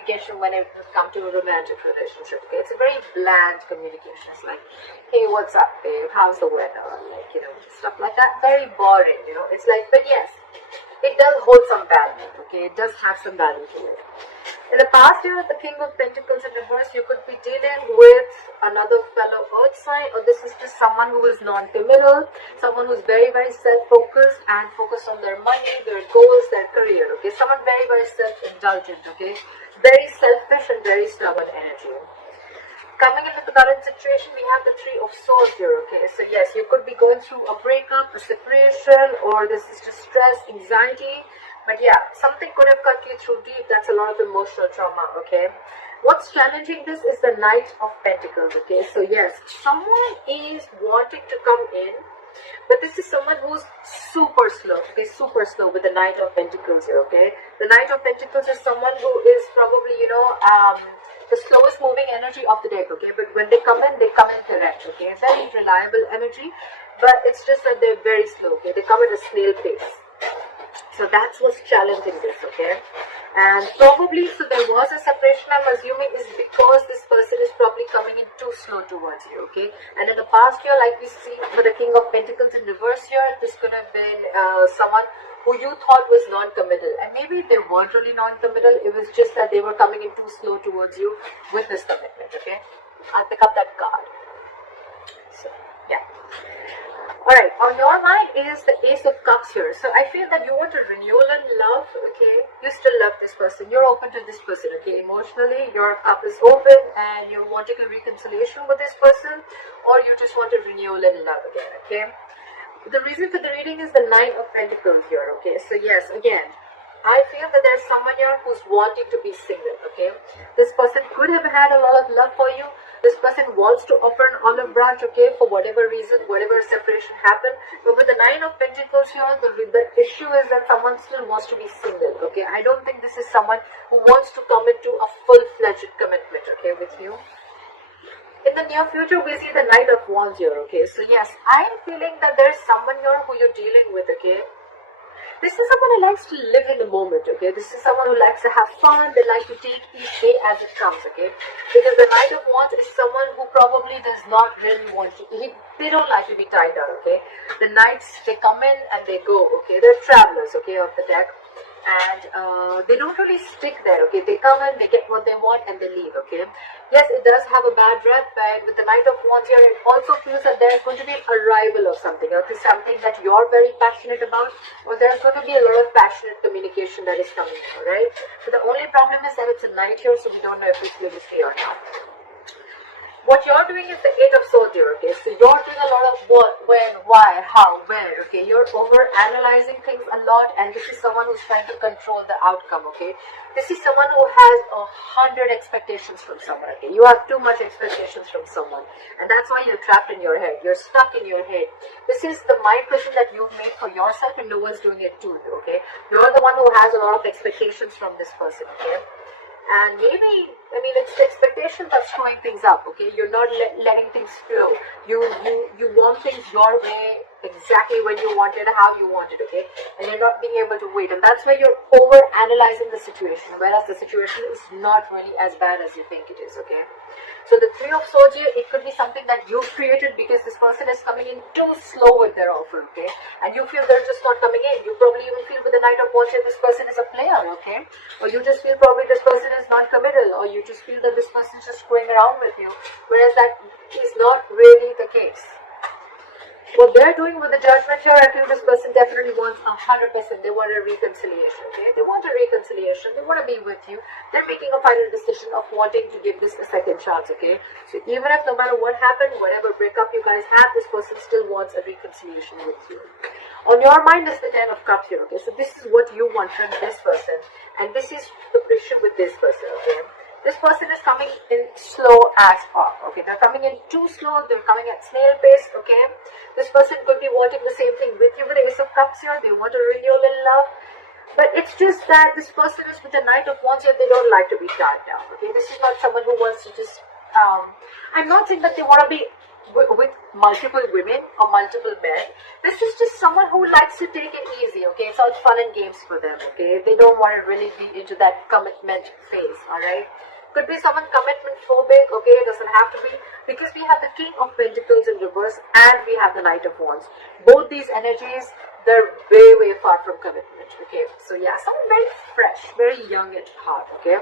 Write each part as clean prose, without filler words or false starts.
communication when it comes to a romantic relationship. Okay, it's a very bland communication. It's like, hey, what's up, babe? How's the weather? Like, stuff like that. Very boring. It's like, but yes, it does hold some value. Okay, it does have some value to it. In the past year, the King of Pentacles in reverse, you could be dealing with another fellow earth sign, or this is just someone who is non-committal, someone who's very, very self-focused and focused on their money, their goals, their career, okay? Someone very, very self-indulgent, okay? Very selfish and very stubborn energy. Coming into the current situation, we have the Three of Swords here, okay? So yes, you could be going through a breakup, a separation, or this is just stress, anxiety. But yeah, something could have cut you through deep. That's a lot of emotional trauma, okay? What's challenging this is the Knight of Pentacles, okay? So yes, someone is wanting to come in, but this is someone who's super slow, okay? Super slow with the Knight of Pentacles here, okay? The Knight of Pentacles is someone who is probably, the slowest moving energy of the deck, okay? But when they come in correct, okay? Very reliable energy, but it's just that they're very slow, okay? They come at a snail pace. So that's what's challenging this, okay? And probably, so there was a separation, I'm assuming, is because this person is probably coming in too slow towards you, okay? And in the past year, like we see with the King of Pentacles in reverse here, this could have been someone who you thought was non-committal. And maybe they weren't really non-committal, it was just that they were coming in too slow towards you with this commitment, okay? I'll pick up that card. So, yeah. Alright, on your mind is the Ace of Cups here. So I feel that you want a renewal in love, okay? You still love this person. You're open to this person, okay? Emotionally, your cup is open and you're wanting a reconciliation with this person, or you just want a renewal in love again, okay? The reason for the reading is the Nine of Pentacles here, okay? So yes, again, I feel that there's someone here who's wanting to be single, okay? This person could have had a lot of love for you. This person wants to offer an olive branch, okay, for whatever reason, whatever separation happened. But with the Nine of Pentacles here, the issue is that someone still wants to be single, okay? I don't think this is someone who wants to come into a full-fledged commitment, okay, with you. In the near future, we see the Knight of Wands here, okay? So yes, I am feeling that there's someone here who you're dealing with, okay? This is someone who likes to live in the moment, okay? This is someone who likes to have fun. They like to take each day as it comes, okay? Because the Knight of Wands is someone who probably does not really want to eat. They don't like to be tied down, okay? The Knights, they come in and they go, okay? They're travelers, okay, of the deck. And they don't really stick there, okay? They come in, they get what they want, and they leave, okay? Yes, it does have a bad rep, but with the Knight of Wands here, it also feels that there's going to be an arrival of something, okay? Something that you're very passionate about, or there's going to be a lot of passionate communication that is coming, right? So the only problem is that it's a night here, so we don't know if it's going to stay or not. What you're doing is the Eight of Swords here, okay? So you're doing a lot of what, when, why, how, where, okay? You're over-analyzing things a lot, and this is someone who's trying to control the outcome, okay? This is someone who has 100 expectations from someone, okay? You have too much expectations from someone, and that's why you're trapped in your head. You're stuck in your head. This is the mind prison that you've made for yourself, and no one's doing it to you, okay? You're the one who has a lot of expectations from this person, okay? And maybe, it's the expectation that's showing things up, okay? You're not letting things flow. You want things your way, exactly when you want it, how you want it, okay? And you're not being able to wait. And that's why you're over-analyzing the situation, whereas the situation is not really as bad as you think it is, okay? So the Three of Swords here, it could be something that you've created because this person is coming in too slow with their offer, okay? And you feel they're just not coming in. You probably even feel with the Knight of Wands here, this person is a player, okay? Or you just feel probably this person is non-committal, or you just feel that this person is just going around with you, whereas that is not really the case. What they're doing with the Judgment here, I feel this person definitely wants 100%. They want a reconciliation, okay? They want a reconciliation. They want to be with you. They're making a final decision of wanting to give this a second chance, okay? So even if no matter what happened, whatever breakup you guys have, this person still wants a reconciliation with you. On your mind is the Ten of Cups here, okay? So this is what you want from this person. And this is the issue with this person, okay? This person is coming in slow as fuck, okay? They're coming in too slow. They're coming at snail pace, okay? This person could be wanting the same thing with you with the Ace of Cups here. They want a renewal in love. But it's just that this person is with the Knight of Wands here. They don't like to be tied down, okay? This is not someone who wants to just... I'm not saying that they want to be with multiple women or multiple men. This is just someone who likes to take it easy, okay? It's all fun and games for them, okay? They don't want to really be into that commitment phase, alright? Could be someone commitment phobic, okay? It doesn't have to be, because we have the King of Pentacles in reverse and we have the Knight of Wands. Both these energies, they're way far from commitment, okay? So yeah, someone very fresh, very young at heart, okay?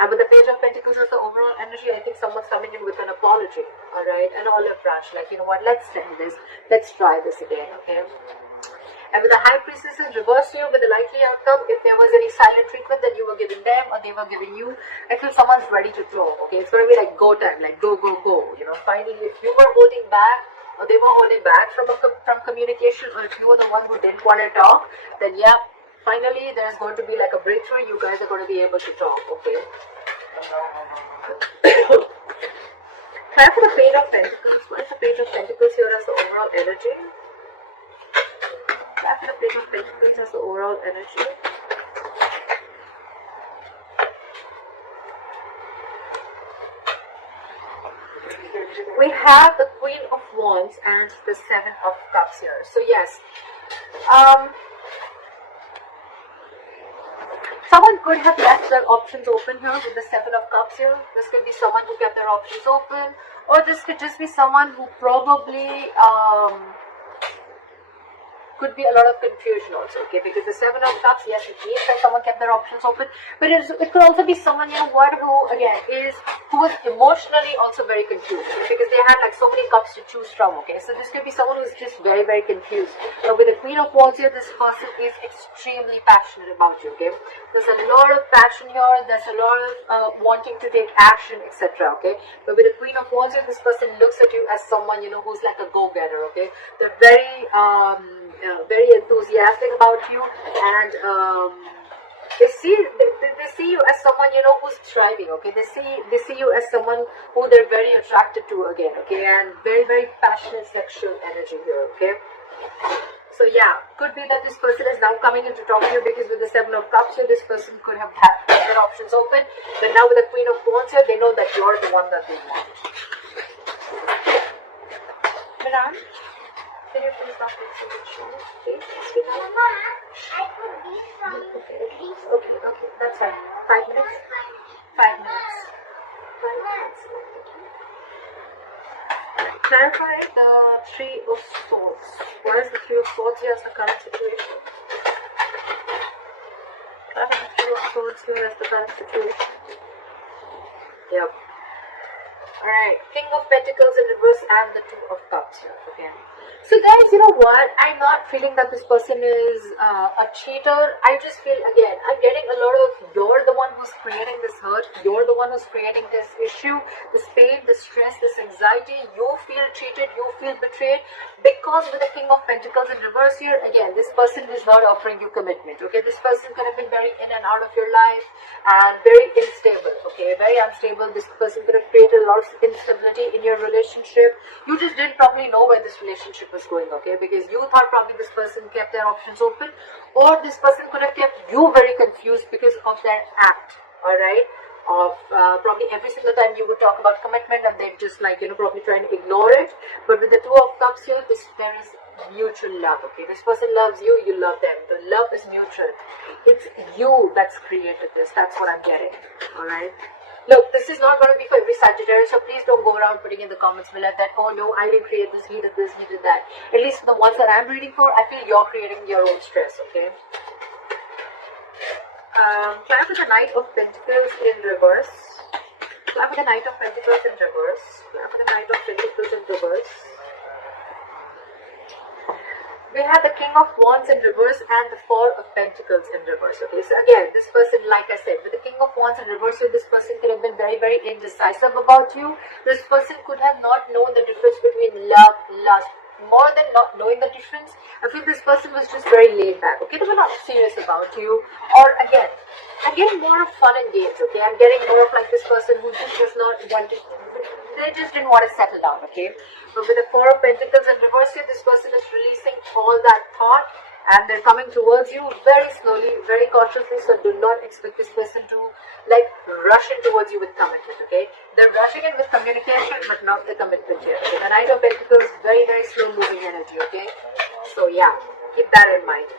And with the Page of Pentacles as the overall energy, I think someone's coming in with an apology, alright? An olive branch, like, you know what, let's send this, let's try this again, okay? And with the High Priestess in reverse here, with the likely outcome, if there was any silent treatment that you were giving them or they were giving you, I feel someone's ready to throw, okay? It's going to be like go time, like go, you know? Finally, if you were holding back or they were holding back from communication, or if you were the one who didn't want to talk, then yeah, finally there's going to be like a breakthrough. You guys are going to be able to talk, okay? Try for the Page of Pentacles. What is the Page of Pentacles here as the overall energy? Try for the Page of Pentacles as the overall energy. We have the Queen of Wands and the Seven of Cups here. So yes, someone could have left their options open here with the Seven of Cups here. This could be someone who kept their options open, or this could just be someone who probably could be a lot of confusion also, okay? Because the Seven of Cups, yes, it means that someone kept their options open, but it could also be someone, you know what, who was emotionally also very confused, okay? Because they had like so many cups to choose from, okay? So this could be someone who's just very confused. With the Queen of Wands here, this person is extremely passionate about you, okay? There's a lot of passion here, there's a lot of wanting to take action, etc., okay? But with the Queen of Wands here, this person looks at you as someone, you know, who's like a go-getter, okay? They're very enthusiastic about you, and they see you as someone, you know, who's thriving, okay? They see you as someone who they're very attracted to again, okay? And very passionate sexual energy here, okay? So yeah, could be that this person is now coming in to talk to you, because with the Seven of Cups here, this person could have had their options open, but now with the Queen of Wands here, they know that you're the one that they want. Miran, can you please not make so much noise, please? Mama, I put these from these. Okay, that's fine. 5 minutes? 5 minutes. 5 minutes. Clarify the Three of Swords. What is the Three of Swords here as the current situation? Clarify the Three of Swords here as the current situation. Yep. Alright, King of Pentacles in reverse and the Two of Cups here again. So guys, you know what? I'm not feeling that this person is a cheater. I just feel, again, I'm getting a lot of you're the one who's creating this hurt. You're the one who's creating this issue, this pain, this stress, this anxiety. You feel cheated. You feel betrayed. Because with the King of Pentacles in reverse here, again, this person is not offering you commitment. Okay, this person could have been very in and out of your life and very unstable. Okay, very unstable. This person could have created a lot of instability in your relationship. You just didn't probably know where this relationship was going, okay, because you thought probably this person kept their options open, or this person could have kept you very confused because of their act, alright, of probably every single time you would talk about commitment and they'd just like, you know, probably trying to ignore it. But with the Two of Cups here, there is mutual love, okay? This person loves you, you love them. The love is mutual. It's you that's created this. That's what I'm getting, alright? Look, this is not going to be for every Sagittarius, so please don't go around putting in the comments below that, oh no, I didn't create this, he did this, he did that. At least for the ones that I'm reading for, I feel you're creating your own stress, okay? Try for the Knight of Pentacles in reverse. Try for the Knight of Pentacles in reverse. Try for the Knight of Pentacles in reverse. We have the King of Wands in reverse and the Four of Pentacles in reverse. Okay, so again, this person, like I said, with the King of Wands in reverse, this person could have been very indecisive about you. This person could have not known the difference between love, lust. More than not knowing the difference, I feel this person was just very laid back. Okay, they were not serious about you. Or again, I'm getting more of fun and games. Okay, I'm getting more of like this person who just does not want to. They just didn't want to settle down. Okay, but with the Four of Pentacles in reverse here, this person is releasing all that thought and they're coming towards you very slowly, very cautiously, so do not expect this person to like rush in towards you with commitment, okay? They're rushing in with communication, but not the commitment here, okay? The Knight of Pentacles, very, very slow moving energy, okay? So yeah, keep that in mind.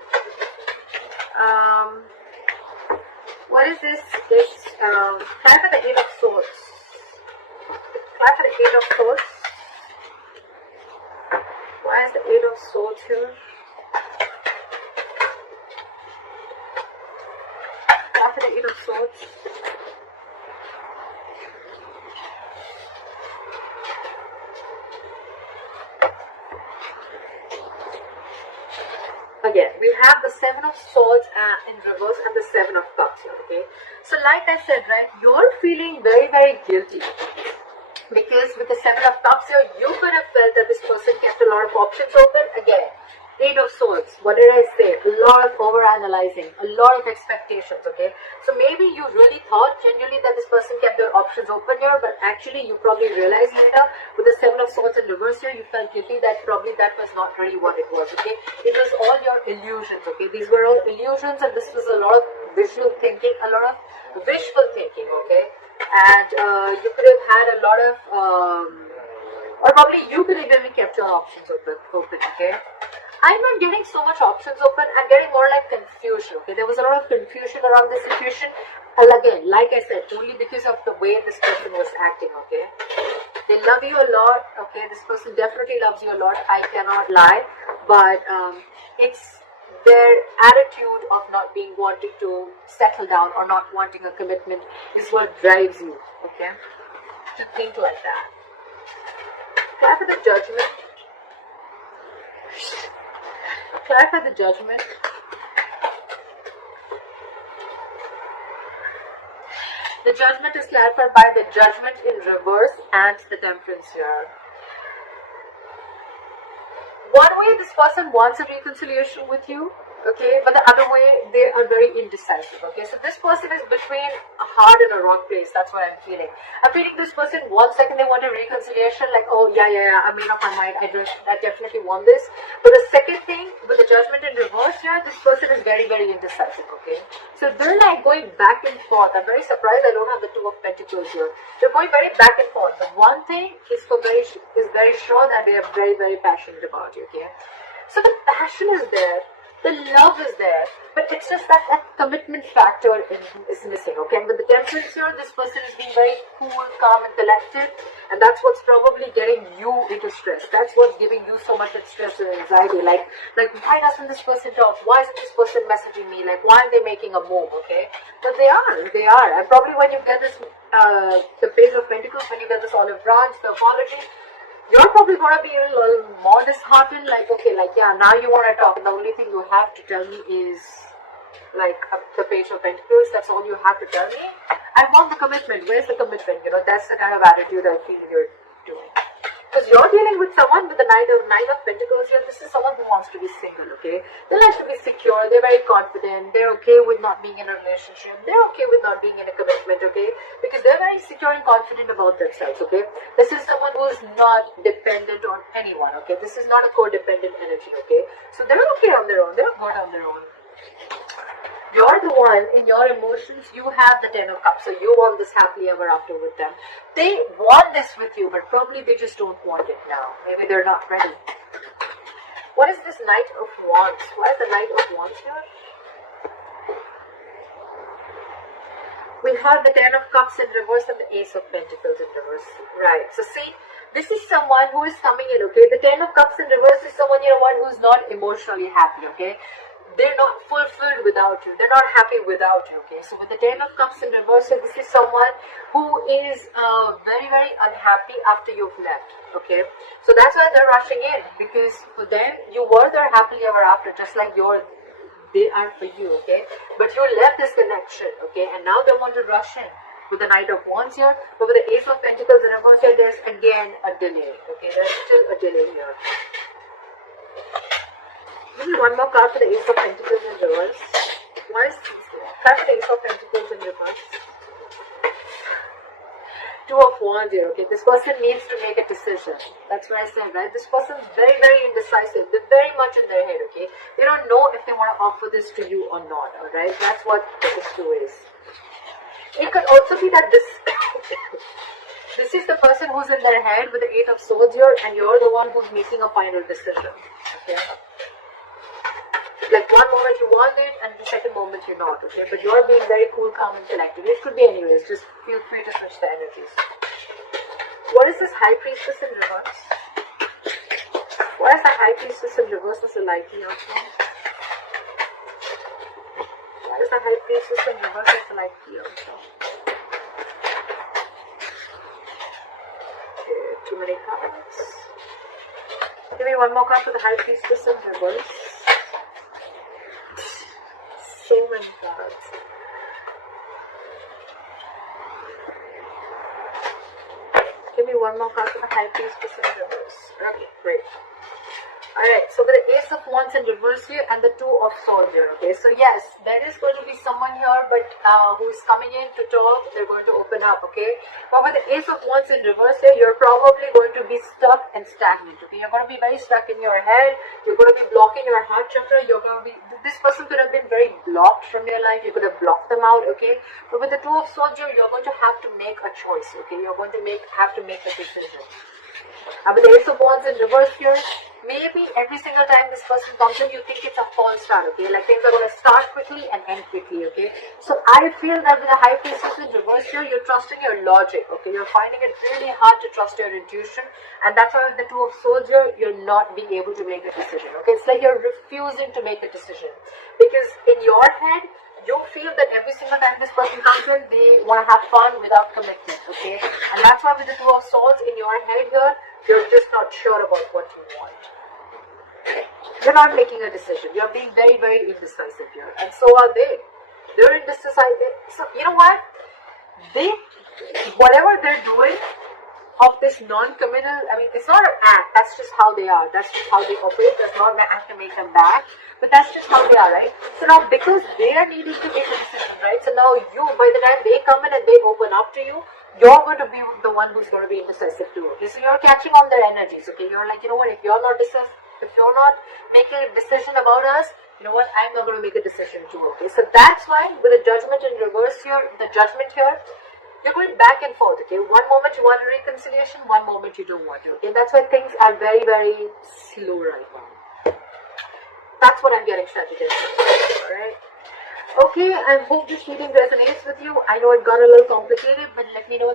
What is this? It's clap for the Eight of Swords. Clap for the Eight of Swords. Why is the Eight of Swords here? Clap for the Eight of Swords. Again, we have the Seven of Swords in reverse and the Seven of Cups here, okay? So like I said, right, you're feeling very, very guilty. Because with the Seven of Cups here, you could have felt that this person kept a lot of options open. Again, Eight of Swords, what did I say? A lot of overanalyzing, a lot of expectations, okay? So maybe you really thought genuinely that this person kept their options open here, but actually you probably realized later with the Seven of Swords in reverse here, you felt guilty that probably that was not really what it was, okay? It was all your illusions, okay? These were all illusions, and this was a lot of visual thinking, a lot of wishful thinking, okay? And you could have had a lot of, or probably you could have even kept your options open, okay? I'm not getting so much options open, I'm getting more like confusion, okay? There was a lot of confusion around this situation, and again, like I said, only because of the way this person was acting, okay? They love you a lot, okay? This person definitely loves you a lot, I cannot lie, but it's their attitude of not being wanting to settle down or not wanting a commitment is what drives you, okay? To think like that. Clap for the Judgment. Clarify the Judgment. The Judgment is clarified by the Judgment in reverse and the Temperance here. One way this person wants a reconciliation with you, okay, but the other way they are very indecisive, okay? So this person is between a hard and a rock place. That's what I'm feeling. I'm feeling this person, 1 second they want a reconciliation, like, oh yeah, I made up my mind, I definitely want this. But the second thing, with the Judgment in reverse here, this person is very, very indecisive, okay? So they're like going back and forth. I'm very surprised I don't have the Two of Pentacles here. They're going very back and forth. The one thing is very sure that they are very, very passionate about you, okay? So the passion is there. The love is there, but it's just that commitment factor is missing, okay? And with the Temperance here, this person is being very cool, calm, and collected, and that's what's probably getting you into stress. That's what's giving you so much stress and anxiety. Like why doesn't this person talk? Why isn't this person messaging me? Like, why aren't they making a move, okay? But they are. And probably when you get this, the Page of Pentacles, when you get this olive branch, the apology, you're probably going to be a little more disheartened, like, okay, like, yeah, now you want to talk, and the only thing you have to tell me is, like, the Page of Pentacles. That's all you have to tell me. I want the commitment. Where's the commitment? You know, that's the kind of attitude I feel you're doing. Because you're dealing with someone with the Nine of Pentacles here. This is someone who wants to be single, okay? They like to be secure. They're very confident. They're okay with not being in a relationship. They're okay with not being in a commitment, okay? Because they're very secure and confident about themselves, okay? This is someone who is not dependent on anyone, okay? This is not a codependent energy, okay? So they're okay on their own. They're good on their own. You're the one, in your emotions, you have the Ten of Cups, so you want this happily ever after with them. They want this with you, but probably they just don't want it now. Maybe they're not ready. What is this Knight of Wands? Why is the Knight of Wands here? We have the Ten of Cups in reverse and the Ace of Pentacles in reverse. Right, so see, this is someone who is coming in, okay? The Ten of Cups in reverse is someone, you know what, who's not emotionally happy, okay? They're not fulfilled without you. They're not happy without you, okay? So with the Ten of Cups in reverse, so this is someone who is very, very unhappy after you've left, okay? So that's why they're rushing in, because for them, you were there happily ever after, just like they are for you, okay? But you left this connection, okay? And now they want to rush in with the Knight of Wands here. But with the Ace of Pentacles in reverse here, there's again a delay, okay? There's still a delay here. Give me one more card for the Ace of Pentacles in reverse. Why is this here? Card for the Ace of Pentacles in reverse. Two of Wands here, okay? This person needs to make a decision. That's what I said, right? This person's very, very indecisive. They're very much in their head, okay? They don't know if they want to offer this to you or not, alright? That's what this two is. It could also be that this this is the person who's in their head with the Eight of Swords here, and you're the one who's making a final decision, okay? Like one moment you want it and the second moment you're not, okay? But you're being very cool, calm and collected. It could be anyways, just feel free to switch the energies. What is this High Priestess in reverse? What is the High Priestess in reverse as a light key also? What is the High Priestess in reverse as a light key also? Okay, too many cards. Give me one more card for the High Priestess in reverse. So many cards. Give me one more card for the High Priestess in reverse. Okay, great. Alright, so with the Ace of Wands in reverse here and the Two of Swords here, okay? So yes, there is going to be someone here but who is coming in to talk. They're going to open up, okay? But with the Ace of Wands in reverse here, you're probably going to be stuck and stagnant, okay? You're going to be very stuck in your head. You're going to be blocking your heart chakra. You're going to be, this person could have been very blocked from your life. You could have blocked them out, okay? But with the Two of Swords here, you're going to have to make a choice, okay? You're going to have to make a decision. And with the Ace of Wands in reverse here, maybe every single time this person comes in, you think it's a false start, okay? Like things are going to start quickly and end quickly, okay? So I feel that with the High Priestess in reverse here, you're trusting your logic, okay? You're finding it really hard to trust your intuition, and that's why with the Two of Swords here, you're not being able to make a decision, okay? It's like you're refusing to make a decision, because in your head, you feel that every single time this person comes in, they want to have fun without commitment, okay? And that's why with the Two of Swords in your head here, you're just not sure about what you want. You're not making a decision. You're being very, very indecisive here. And so are they. They're indecisive. So, you know what? Whatever they're doing of this non-committal, I mean, it's not an act. That's just how they are. That's just how they operate. That's not an act to make them bad. But that's just how they are, right? So now, because they are needing to make a decision, right? So now you, by the time they come in and they open up to you, you're going to be the one who's going to be indecisive too. Okay, so you're catching on their energies. Okay, you're like, you know what? If you're not making a decision about us, you know what? I'm not going to make a decision too. Okay, so that's why with the Judgment in reverse here, the Judgment here, you're going back and forth. Okay, one moment you want a reconciliation, one moment you don't want to. Okay, that's why things are very, very slow right now. That's what I'm getting, Sagittarius. All right. Okay, I hope this reading resonates with you. I know it got a little complicated, but let me know.